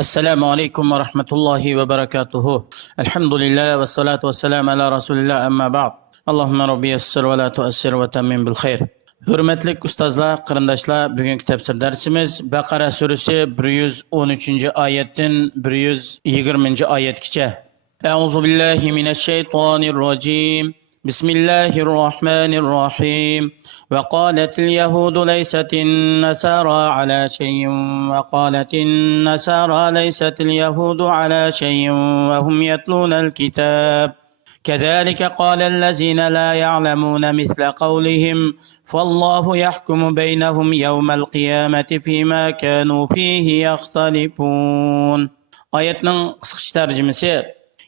السلام عليكم ورحمة الله وبركاته. الحمد لله والصلاة والسلام على رسول الله أما بعد. اللهم ربي يسر ولا تؤسر وتمم بالخير. Hürmetlik ustazlar, qarindoshlar, bugungi tafsir darsimiz Baqara surasi 113-oyatdan 120-oyatgacha. A'udhu billahi mineşşeytanirracim. بسم الله الرحمن الرحيم وقالت اليهود ليست النصارى على شيء وقالت النصارى ليست اليهود على شيء وهم يتلون الكتاب كذلك قال الذين لا يعلمون مثل قولهم فالله يحكم بينهم يوم القيامة فيما كانوا فيه يختلفون. آياتنا قısqacha tarjimasi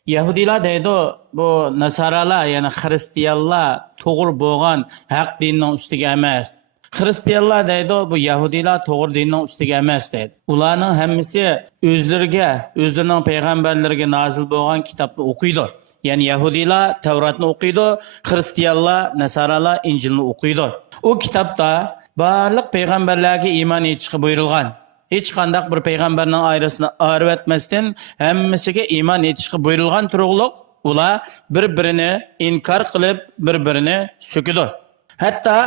Yahudilar deydi, bu Nasaralar, yani Hristiyanlar to'g'ri bo'lgan haq dinning ustiga emas. Hristiyanlar deydi, bu Yahudilar to'g'ri dinning ustiga emas deydi. Ularning hammasi o'zlarining payg'ambarlariga nozil bo'lgan kitobni o'qiydi. Yani Yahudilar Tavratni o'qiydi, Hristiyanlar, Nasaralar Injilni o'qiydi. U kitobda barliq payg'ambarlarga iymon etishga buyurilgan. Hech qandaq bir payg'ambarning ayrısını ayirib etmasdan hammasiga iymon etishga buyurilgan turug'liq ular bir-birini inkor qilib, bir-birini so'kidi. Hatto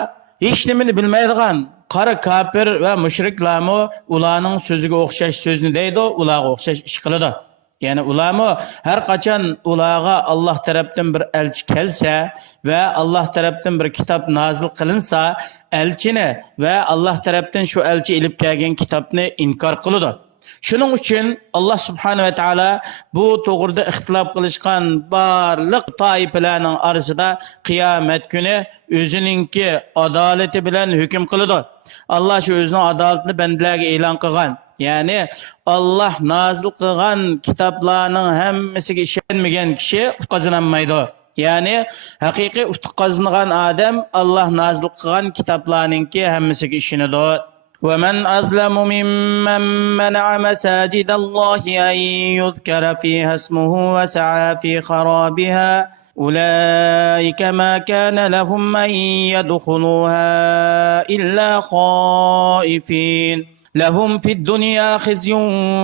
hech nimani bilmaydigan qora kafir va mushriklarmi ularning so'ziga o'xshash so'zni deydi, ularga o'xshash ish qiladi. Yani ularmi her qachon ularga Alloh tarafdan bir elchi kelsa va Alloh tarafdan bir kitap nazil qilinsa, elchini va Alloh tarafdan shu elchi ilib kelgan kitobni inkor qiladi. Shuning uchun Alloh subhanahu va taolo bu to'g'rida ixtilof qilishgan barliq toifalarning orasida qiyomat kuni o'zininki adolati bilan hukm qiladi. Allah shu o'zining adolatini bandalarga e'lon qilgan. Yani Allah nazil qilgan kitoblarning hammasiga ishonmagan kishi qozonolmaydi. Yani haqiqiy utuq qozongan odam Allah nazil qilgan kitoblarningki hammasiga ishonadi. ومن أظلم ممن منع مساجد الله أن يذكر فيها اسمه وسعى في خرابها أولئك ما كان لهم أن يدخلوها إلا خائفين لهم في الدنيا خزي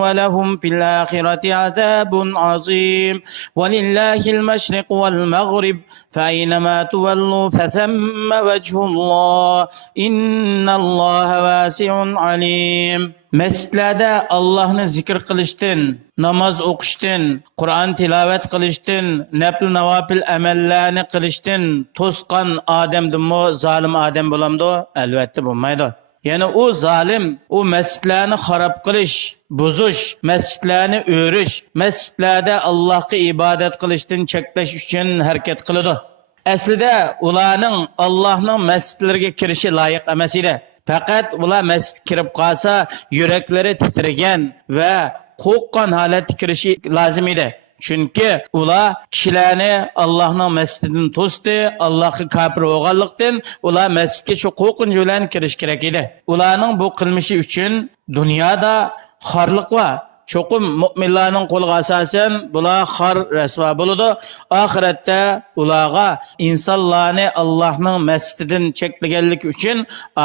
ولهم في الآخرة عذاب عظيم ولله المشرق والمغرب فأينما تولوا فثم وجه الله إن الله واسع عليم. Mescidlerde Allah'ını zikir kılıştın, namaz okuştun, Kur'an tilavet kılıştın, nefl navafil emellerini kılıştın, toskan Adem'di mu, zalim Adem bulamdı? Elbette bulmaydı. Yani o zalim, o mescidlerini harap kılış, bozuş, mescidlerini örüş, mescidlerde Allah'a ibadet kılıştın, çekleş için hareket kılıdı. Aslida ularning Allohning masjidlariga kirishi layık emas edi. Faqat ular masjid kirib qolsa, yuraklari titragan va qo'rqqan holatda kirishi lozim edi. Chunki ular kishilarni Allohning masjididan to'sdi, Allohga kafir bo'lganlikdan ular masjidga shu qo'rqinch bilan kirish kerak edi. Ularning bu qilmishi uchun dunyoda xorliq va cho'qim mu'minlarning qo'liga asosan bular xor rasvo bo'ladi. Oxiratda ularga insonlarni Allohning masjididan cheklaganlik uchun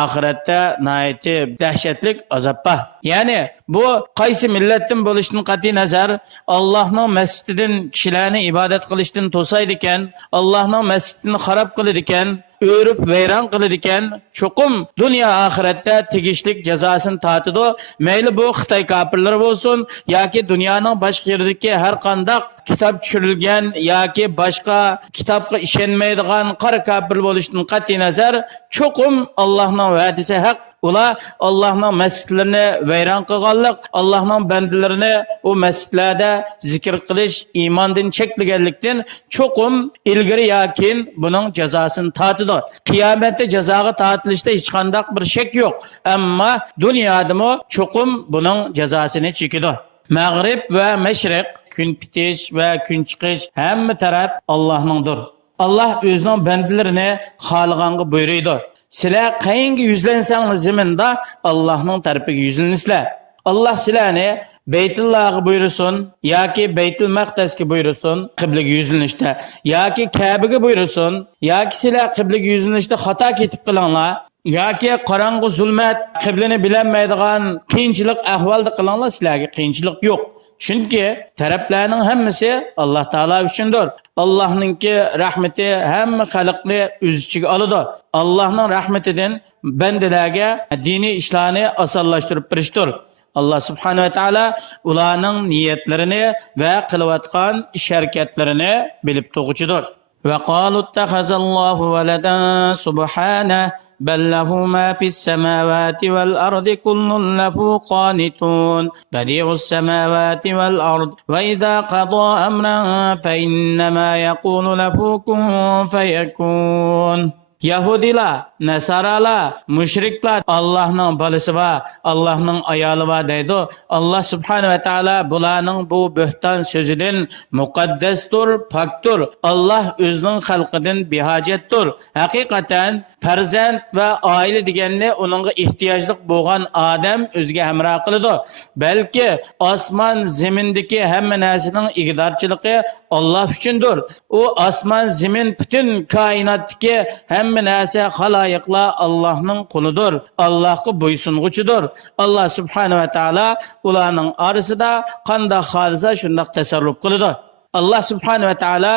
oxiratda nihoyatda dahshatli azob bor. Ya'ni bu qaysi millatdan bo'lishidan qat'iy nazar Allohning masjididan kishilarni ibodat qilishdan to'saydi ekan, Allohning masjidini xarob qiladi ekan, örüp veyran kılıd iken çokum dünya ahirette tegişlik cezasını tatıdı. Meyli bu Xitay kafirleri olsun ya ki dünyanın başka yerdeki her kandak kitap düşürülgen ya ki başka kitapka işenmeydiğen kara kafir oluştuğun qat'i nazar çokum Allah'ın vaadisi hak. Ular Allah'ın mescidlerini veyran qilganlik, Allah'ın bendilerini o mescidlerde zikir qilish, imandan çekligenlikten çokum ilgiri yakin bunun cezasını tatıdı. Kıyamette cezaga tatılışta hiç kandak bir şek yok. Ama dünyada mı çokum bunun cezasını çekiyor. Mağrib ve meşrik, gün bitiş ve gün çıkış hem taraf Allah'ındır. Allah özünün bendilerini xalığanğı buyuruyordu. Sizler qayinga yüzlenseniz ziminde Allah'ın tarafiga yüzlensizler. Allah sizlarni Beytullah'a buyursun, ya ki Beytul Maqdis'e buyursun, kıblege yüzlenişte, ya ki Kabe'ye buyursun, ya ki sizler kıblege yüzlenişte hata ketip kılanlar, yoki qorong'u zulmat qiblani bilolmaydigan qiyinchilik ahvolda qilinglar, sizlarga qiyinchilik yo'q. Chunki taraflarning hammasi Alloh taolo uchundir. Allohningki rahmati hamma xalqni o'z ichiga oladi. Allohning rahmatidan bandalarga diniy ishlarni osonlashtirib berishdir. Allah subhanahu wa ta'ala ularning niyatlarini va qilayotgan ish harakatlarini bilib turguchidir. وقالوا اتخذ الله ولدا سبحانه بل له ما في السماوات والأرض كل له قانتون بديع السماوات والأرض وإذا قضى أمرا فإنما يقول له كن فيكون. Yahudilar, Nasaralar, mushriklar Allohning bolasi va Allohning ayoli va deydi. Alloh subhanahu va taolo bularning bu bo'hton so'zidan muqaddasdir, pokdir. Alloh o'zining xalqidan behojatdir. Haqiqatan farzand va oila deganni uningga ehtiyojli bo'lgan odam o'ziga hamroh qiladi. Balki osmon, zamindagi hamma narsaning ig'dorchiligi Alloh uchundir. U osmon, zamin butun koinotdagi hamma narsa xaloyiqlar Allohning qulidir. Allohga bo'ysunguchidir. Alloh subhanahu va taolo ularning orasida qanday xolisa shunday tasarruf qiladi. Allah subhanahu wa ta'ala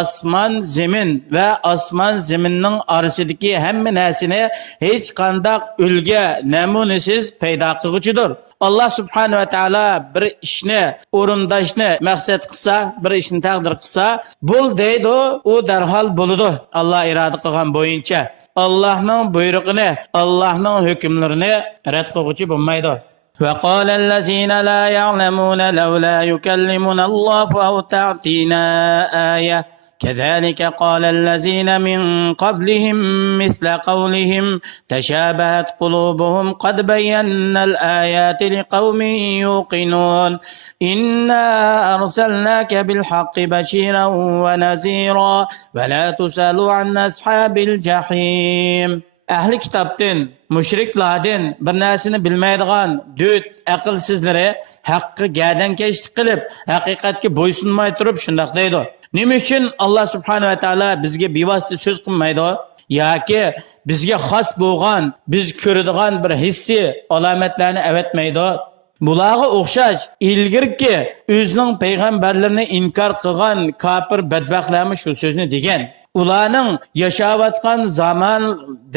osmon, zamin va osmon, zaminning orasidagi hamma narsani hech qanday ulga namunasiz paydo qilguchidir. Allah subhanahu wa ta'ala bir ishni o'rindashni maqsad qilsa, bir ishni taqdir qilsa, bo'l deydi, u darhol bo'ladi. Alloh iroda qilgan bo'yicha. Allohning buyrug'ini, Allohning hukmlarini rad qilguchi bo'lmaydi. وقال الذين لا يعلمون لولا يكلمنا الله أو تأتينا آية كذلك قال الذين من قبلهم مثل قولهم تشابهت قلوبهم قد بينا الآيات لقوم يوقنون إنا أرسلناك بالحق بشيرا ونذيرا ولا تسأل عن أصحاب الجحيم. Ahli kitobdan, mushriklardan bir narsani bilmaydigan döt aqlsizlari haqqi gadankeşlik qilib, haqiqatga bo'ysunmay turib shunday deydi. Nima uchun Alloh subhanahu va taolo bizga bevosita so'z qilmaydi? Yoki bizga xos bo'lgan, biz ko'radigan bir hissi alomatlarni avatmaydi? Bularga o'xshash ilgirki o'zining payg'ambarlarini inkor qilgan kofir badbaxtlarmi shu so'zni degan. Ularning yashayotgan zaman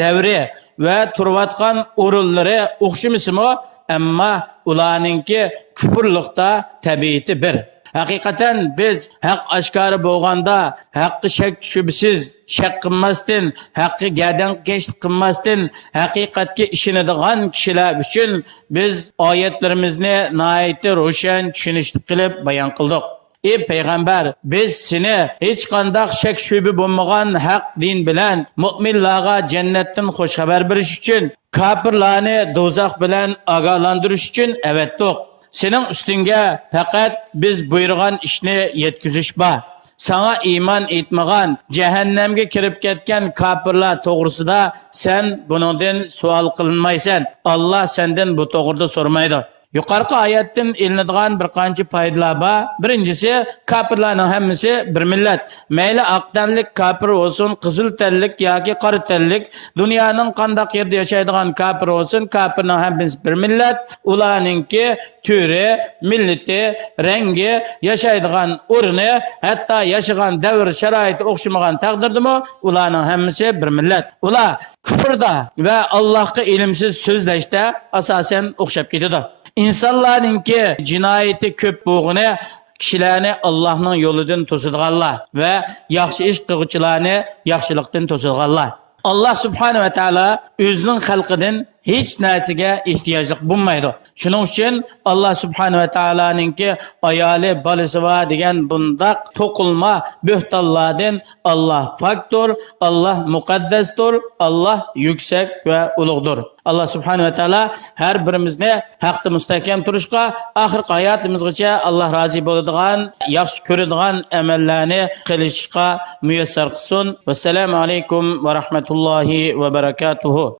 davri va turayotgan o'rinlari o'xshamasimi? Ammo ularningki kufrlikda tabiati bir. Haqiqatan biz haq oshkora bo'lganda, haqqi shak shubsiz shak qilmasdan, haqqi gadan kesh qilmasdan, haqiqatga ishonadigan kishilar uchun biz oyatlarimizni nihoyatda ro'shan tushunishlik qilib bayon qildik. Ey payg'ambar, biz seni hech qanday shak shubi bo'lmagan haq din bilan mu'minlarga jannatdan xush xabar berish uchun, kofirlarni do'zax bilan ogohlantirish uchun avatdik. Sening ustingga faqat biz buyurgan ishni yetkazish bor. Sana iman etmagan, jahannamga kirib ketgan kofirlar to'g'risida sen buningdan savol qilinmaysan. Alloh sendan bu to'g'rida so'ramaydi. Yuqorqi oyatdan ilinadigan bir qancha foydalar bor. Birinchisi, kofirlarning hammasi bir millat. Mayli oq tanlik kofir bo'lsin, qizil tanlik yoki qora tanlik, dunyoning qanday yerda yashaydigan kofir bo'lsin, kofirning hammasi bir millat. Ularningki turi, millati, rangi, yashaydigan o'rni, hatto yashagan davr sharoiti o'xshamagan taqdirdami, ularning hammasi bir millat. Ular kufrda va Allohga ilmsiz so'zlashda asosan o'xshab ketadi. İnsanlarınki cinayeti köp boğunu kishilarni Allohning yo'lidan to'sadiganlar va yaxshi ish qiluvchilarni yaxshilikdan to'sadiganlar. Allah subhanahu va taolo o'zining xalqidan hech narsaga ehtiyojli bo'lmaydi. Shuning uchun Allah subhanahu va taoloninki ayoli, bolasi va degan bundaq to'qilma bo'htonlardan Allah pokdir, Allah muqaddasdir, Allah yuksak va ulug'dir. Allah subhanahu va taolo har birimizni haqda mustahkam turishga, oxirgi hayotimizgacha Allah rozi bo'ladigan, yaxshi ko'radigan amallarni qilishga muyassar qilsin. Assalomu alaykum va rahmatullohi va barakatuh.